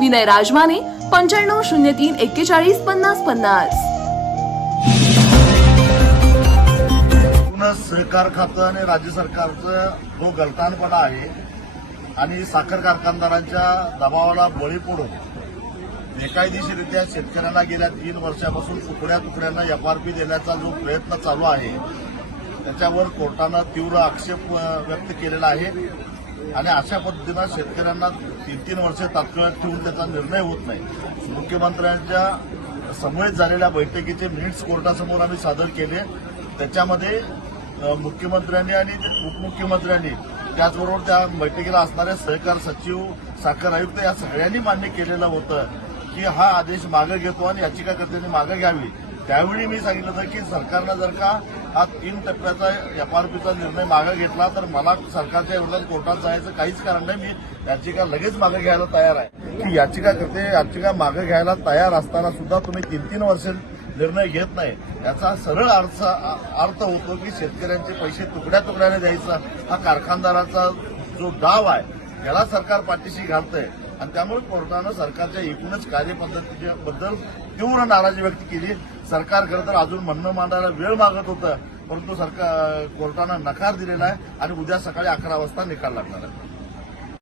विनय राजमाने पंच्याण्णव शून्य तीन एक्केचाळीस पन्नास पन्नास. पूर्ण सहकार खातं आणि राज्य सरकारचं जो गलतानपणा आहे आणि साखर कारखानदारांच्या दबावाला बळी पडून बेकायदेशीरित्या शेतकऱ्यांना गेल्या तीन वर्षापासून तुकड्या तुकड्यांना एफआरपी देण्याचा जो प्रयत्न चालू आहे त्याच्यावर कोर्टानं तीव्र आक्षेप व्यक्त केलेला आहे. आणि अशा पद्धतीनं शेतकऱ्यांना तीन तीन वर्ष तात्काळ ठेवून त्याचा निर्णय होत नाही. मुख्यमंत्र्यांच्या समवेत झालेल्या बैठकीचे मिनिट्स कोर्टासमोर आम्ही सादर केले. त्याच्यामध्ये मुख्यमंत्र्यांनी आणि उपमुख्यमंत्र्यांनी त्याचबरोबर त्या बैठकीला असणारे सहकार सचिव साखर आयुक्त या सगळ्यांनी मान्य केलेलं होतं की हा आदेश मागे घेतो आणि याचिकाकर्त्यांनी मागे घ्यावी. त्यावेळी मी सांगितलं होतं की सरकारनं जर का हा तीन टप्प्याचा एफआरपीचा निर्णय मागे घेतला तर मला सरकारच्या विरोधात कोर्टात जायचं काहीच कारण नाही. मी याचिका लगेच मागे घ्यायला तयार आहे. की याचिकाकर्ते याचिका मागे घ्यायला तयार असताना सुद्धा तुम्ही तीन तीन वर्ष निर्णय घेत नाही. याचा सरळ अर्थ अर्थ होतो की शेतकऱ्यांचे पैसे तुकड्या तुकड्याने द्यायचा. हा कारखानदाराचा जो डाव आहे याला सरकार पाठीशी घालतंय. आणि त्यामुळे कोर्टानं सरकारच्या एकूणच कार्यपद्धतीच्या बद्दल तीव्र नाराजी व्यक्त केली. सरकार खरं तर अजून म्हणणं मांडायला वेळ मागत होतं परंतु सरकार कोर्टानं नकार दिलेला आहे आणि उद्या सकाळी अकरा वाजता निकाल लागणार आहे.